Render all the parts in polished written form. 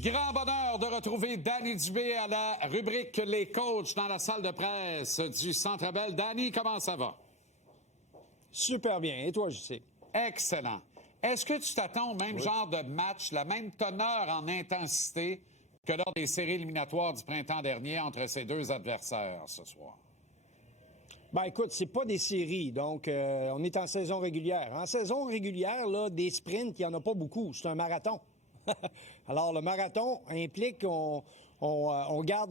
Grand bonheur de retrouver Danny Dubé à la rubrique Les coachs dans la salle de presse du Centre Bell. Danny, comment ça va? Super bien. Et toi, je sais. Excellent. Est-ce que tu t'attends au même genre de match, la même teneur en intensité que lors des séries éliminatoires du printemps dernier entre ces deux adversaires ce soir? Ben écoute, c'est pas des séries, donc on est en saison régulière. En saison régulière, là, des sprints, il n'y en a pas beaucoup. C'est un marathon. Alors, le marathon implique qu'on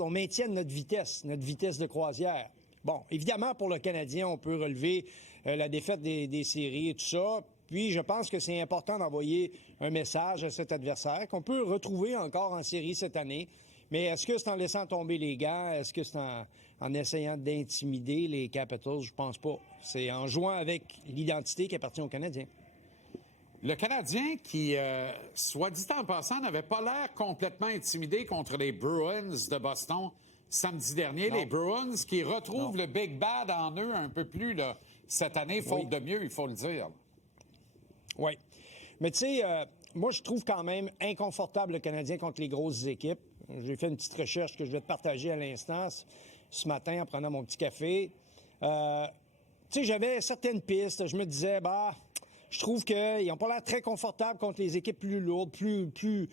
maintienne notre vitesse de croisière. Bon, évidemment, pour le Canadien, on peut relever la défaite des séries et tout ça. Puis, je pense que c'est important d'envoyer un message à cet adversaire qu'on peut retrouver encore en série cette année. Mais est-ce que c'est en laissant tomber les gants? Est-ce que c'est en essayant d'intimider les Capitals? Je pense pas. C'est en jouant avec l'identité qui appartient aux Canadiens. Le Canadien qui, soit dit en passant, n'avait pas l'air complètement intimidé contre les Bruins de Boston samedi dernier. Non. Les Bruins qui retrouvent le Big Bad en eux un peu plus là, cette année, faute de mieux, il faut le dire. Oui. Mais tu sais, moi, je trouve quand même inconfortable le Canadien contre les grosses équipes. J'ai fait une petite recherche que je vais te partager à l'instant ce matin en prenant mon petit café. Tu sais, j'avais certaines pistes. Je me disais, je trouve qu'ils n'ont pas l'air très confortables contre les équipes plus lourdes, plus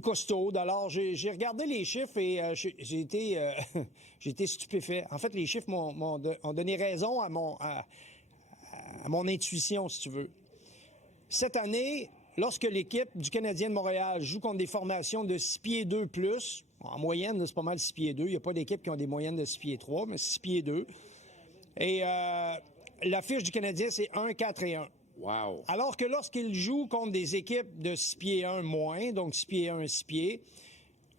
costaudes. Alors, j'ai regardé les chiffres et j'ai été stupéfait. En fait, les chiffres ont donné raison à mon intuition, si tu veux. Cette année, lorsque l'équipe du Canadien de Montréal joue contre des formations de 6 pieds 2 plus, en moyenne, là, c'est pas mal 6 pieds 2. Il n'y a pas d'équipe qui ont des moyennes de 6 pieds 3, mais 6 pieds 2. Et la fiche du Canadien, c'est 1-4-1. Wow. Alors que lorsqu'ils jouent contre des équipes de 6 pieds 1 moins, donc 6 pieds 1, 6 pieds,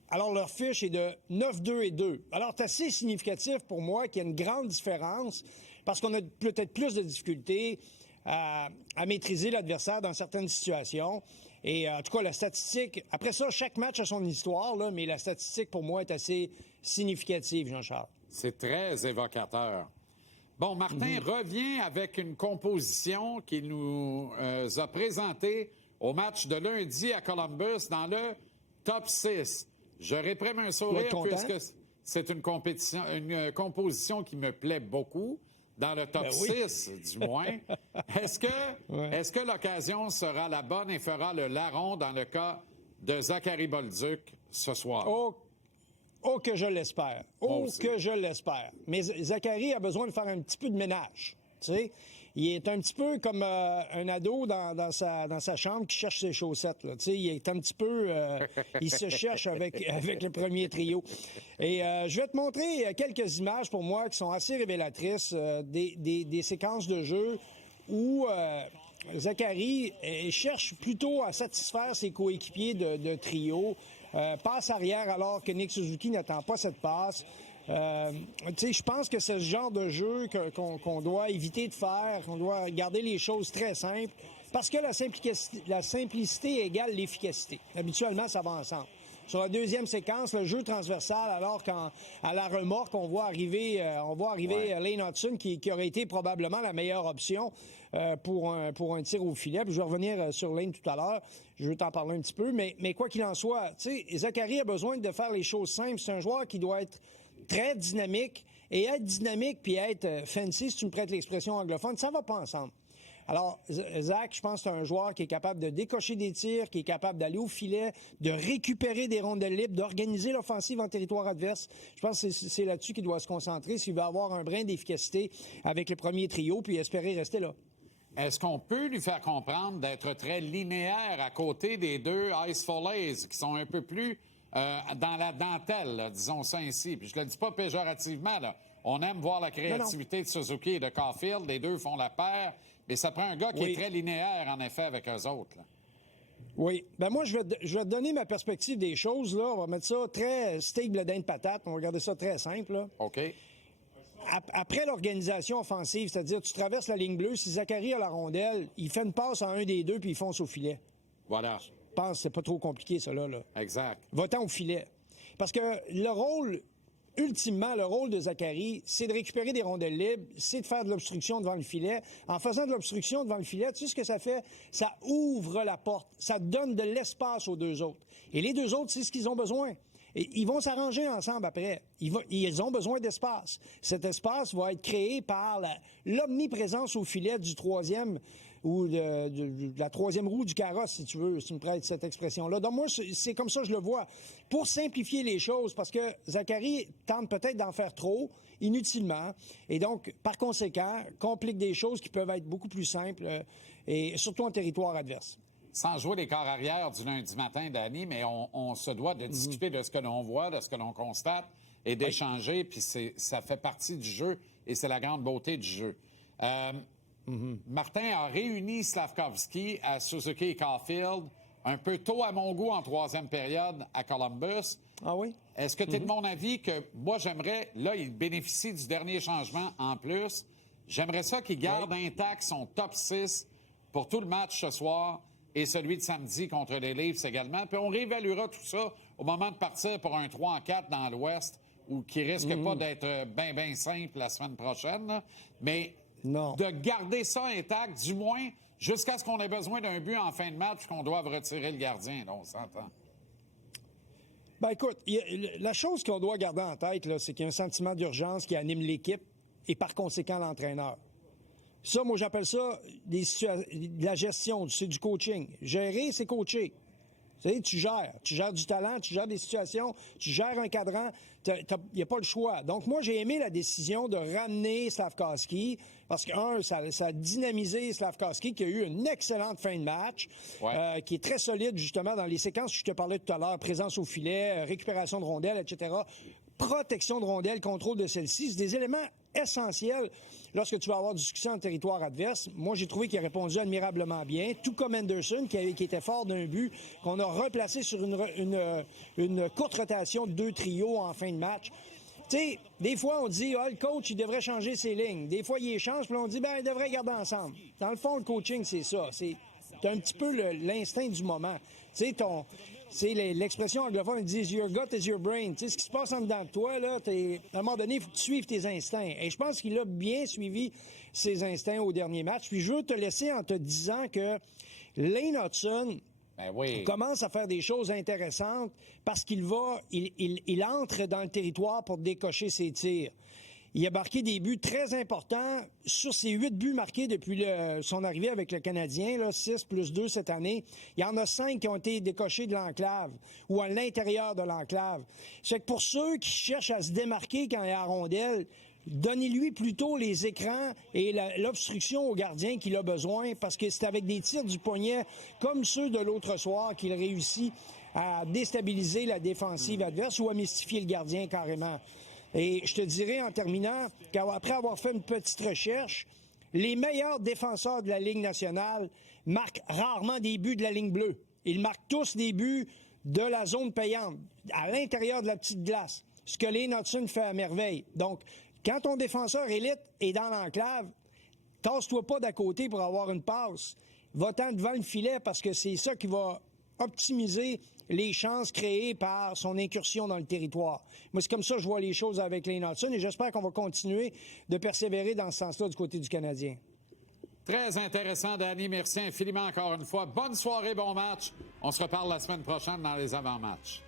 alors leur fiche est de 9-2-2. Alors, c'est assez significatif pour moi qu'il y a une grande différence parce qu'on a peut-être plus de difficultés à maîtriser l'adversaire dans certaines situations. Et en tout cas, la statistique, après ça, chaque match a son histoire, là, mais la statistique pour moi est assez significative, Jean-Charles. C'est très évocateur. Bon, Martin revient avec une composition qu'il nous a présentée au match de lundi à Columbus dans le top 6. Je réprime un sourire puisque c'est une composition qui me plaît beaucoup. Dans le top 6, du moins. Est-ce que l'occasion sera la bonne et fera le larron dans le cas de Zachary Bolduc ce soir? Oh que je l'espère. Que je l'espère. Mais Zachary a besoin de faire un petit peu de ménage. Tu sais, il est un petit peu comme un ado dans sa chambre qui cherche ses chaussettes. Là. Tu sais, il est un petit peu... il se cherche avec le premier trio. Et je vais te montrer quelques images pour moi qui sont assez révélatrices des séquences de jeu où Zachary cherche plutôt à satisfaire ses coéquipiers de trio. Passe arrière alors que Nick Suzuki n'attend pas cette passe. Je pense que c'est ce genre de jeu qu'on doit éviter de faire, qu'on doit garder les choses très simples, parce que la simplicité égale l'efficacité. Habituellement, ça va ensemble. Sur la deuxième séquence, le jeu transversal, alors qu'à la remorque, on voit arriver Lane Hudson, qui aurait été probablement la meilleure option pour un tir au filet. Puis je vais revenir sur Lane tout à l'heure. Je vais t'en parler un petit peu. Mais quoi qu'il en soit, tu sais, Zachary a besoin de faire les choses simples. C'est un joueur qui doit être très dynamique. Et être dynamique puis être fancy, si tu me prêtes l'expression anglophone, ça va pas ensemble. Alors, Zach, je pense que c'est un joueur qui est capable de décocher des tirs, qui est capable d'aller au filet, de récupérer des rondelles libres, d'organiser l'offensive en territoire adverse. Je pense que c'est là-dessus qu'il doit se concentrer s'il veut avoir un brin d'efficacité avec le premier trio puis espérer rester là. Est-ce qu'on peut lui faire comprendre d'être très linéaire à côté des deux Ice Follies qui sont un peu plus dans la dentelle, là, disons ça ainsi? Puis je le dis pas péjorativement, là. On aime voir la créativité de Suzuki et de Caulfield. Les deux font la paire. Mais ça prend un gars qui est très linéaire, en effet, avec eux autres. Là. Oui. Ben moi, je vais te donner ma perspective des choses. Là. On va mettre ça très steak, blé d'Inde, patate. On va regarder ça très simple. Là. OK. Après l'organisation offensive, c'est-à-dire tu traverses la ligne bleue, si Zachary a la rondelle, il fait une passe à un des deux puis il fonce au filet. Voilà. Je pense que c'est pas trop compliqué, ça, là. Exact. Va-t'en au filet. Parce que le rôle ultimement, le rôle de Zachary, c'est de récupérer des rondelles libres, c'est de faire de l'obstruction devant le filet. En faisant de l'obstruction devant le filet, tu sais ce que ça fait? Ça ouvre la porte. Ça donne de l'espace aux deux autres. Et les deux autres, c'est ce qu'ils ont besoin. Et ils vont s'arranger ensemble après. Ils ont besoin d'espace. Cet espace va être créé par l'omniprésence au filet du troisième ou de la troisième roue du carrosse, si tu veux, si tu me prêtes cette expression-là. Donc moi, c'est comme ça que je le vois. Pour simplifier les choses, parce que Zachary tente peut-être d'en faire trop, inutilement, et donc, par conséquent, complique des choses qui peuvent être beaucoup plus simples, et surtout en territoire adverse. Sans jouer les corps arrière du lundi matin, Danny, mais on se doit de discuter de ce que l'on voit, de ce que l'on constate et d'échanger, puis ça fait partie du jeu et c'est la grande beauté du jeu. Martin a réuni Slafkovský à Suzuki et Caulfield un peu tôt à mon goût en troisième période à Columbus. Ah oui? Est-ce que tu es de mon avis que moi, j'aimerais... Là, il bénéficie du dernier changement en plus. J'aimerais ça qu'il garde intact son top 6 pour tout le match ce soir et celui de samedi contre les Leafs également. Puis on réévaluera tout ça au moment de partir pour un 3-4 dans l'Ouest, ou qui risque pas d'être bien simple la semaine prochaine. Là. Mais de garder ça intact, du moins, jusqu'à ce qu'on ait besoin d'un but en fin de match, qu'on doive retirer le gardien. Là, on s'entend. Ben écoute, la chose qu'on doit garder en tête, là, c'est qu'il y a un sentiment d'urgence qui anime l'équipe et par conséquent l'entraîneur. Ça, moi, j'appelle ça de la gestion, c'est du coaching. Gérer, c'est coacher. Tu sais, tu gères du talent, tu gères des situations, tu gères un cadran, il n'y a pas le choix. Donc, moi, j'ai aimé la décision de ramener Slafkovský parce que, ça a dynamisé Slafkovský qui a eu une excellente fin de match, qui est très solide, justement, dans les séquences que je te parlais tout à l'heure, présence au filet, récupération de rondelles, etc., protection de rondelles, contrôle de celle-ci, c'est des éléments essentiels lorsque tu vas avoir du succès en territoire adverse. Moi, j'ai trouvé qu'il a répondu admirablement bien, tout comme Anderson, qui était fort d'un but, qu'on a replacé sur une courte rotation de 2 trios en fin de match. Tu sais, des fois, on dit, le coach, il devrait changer ses lignes. Des fois, il échange, puis on dit, il devrait garder ensemble. Dans le fond, le coaching, c'est ça. C'est un petit peu l'instinct du moment. Tu sais, l'expression anglophone, ils disent « Your gut is your brain ». Tu sais, ce qui se passe en dedans de toi, là, à un moment donné, il faut que tu suives tes instincts. Et je pense qu'il a bien suivi ses instincts au dernier match. Puis je veux te laisser en te disant que Lane Hutson commence à faire des choses intéressantes parce qu'il entre dans le territoire pour décocher ses tirs. Il a marqué des buts très importants. Sur ses 8 buts marqués depuis son arrivée avec le Canadien, là, 6 plus 2 cette année, il y en a 5 qui ont été décochés de l'enclave ou à l'intérieur de l'enclave. C'est que pour ceux qui cherchent à se démarquer quand il y a la rondelle, donnez-lui plutôt les écrans et l'obstruction au gardien qu'il a besoin, parce que c'est avec des tirs du poignet comme ceux de l'autre soir qu'il réussit à déstabiliser la défensive adverse ou à mystifier le gardien carrément. Et je te dirais en terminant qu'après avoir fait une petite recherche, les meilleurs défenseurs de la Ligue nationale marquent rarement des buts de la ligne bleue. Ils marquent tous des buts de la zone payante, à l'intérieur de la petite glace, ce que Lane Hutson fait à merveille. Donc, quand ton défenseur élite est dans l'enclave, tasse-toi pas d'à côté pour avoir une passe. Va-t'en devant le filet parce que c'est ça qui va optimiser les chances créées par son incursion dans le territoire. Moi, c'est comme ça que je vois les choses avec Lane Hutson et j'espère qu'on va continuer de persévérer dans ce sens-là du côté du Canadien. Très intéressant, Danny. Merci infiniment encore une fois. Bonne soirée, bon match. On se reparle la semaine prochaine dans les avant-matchs.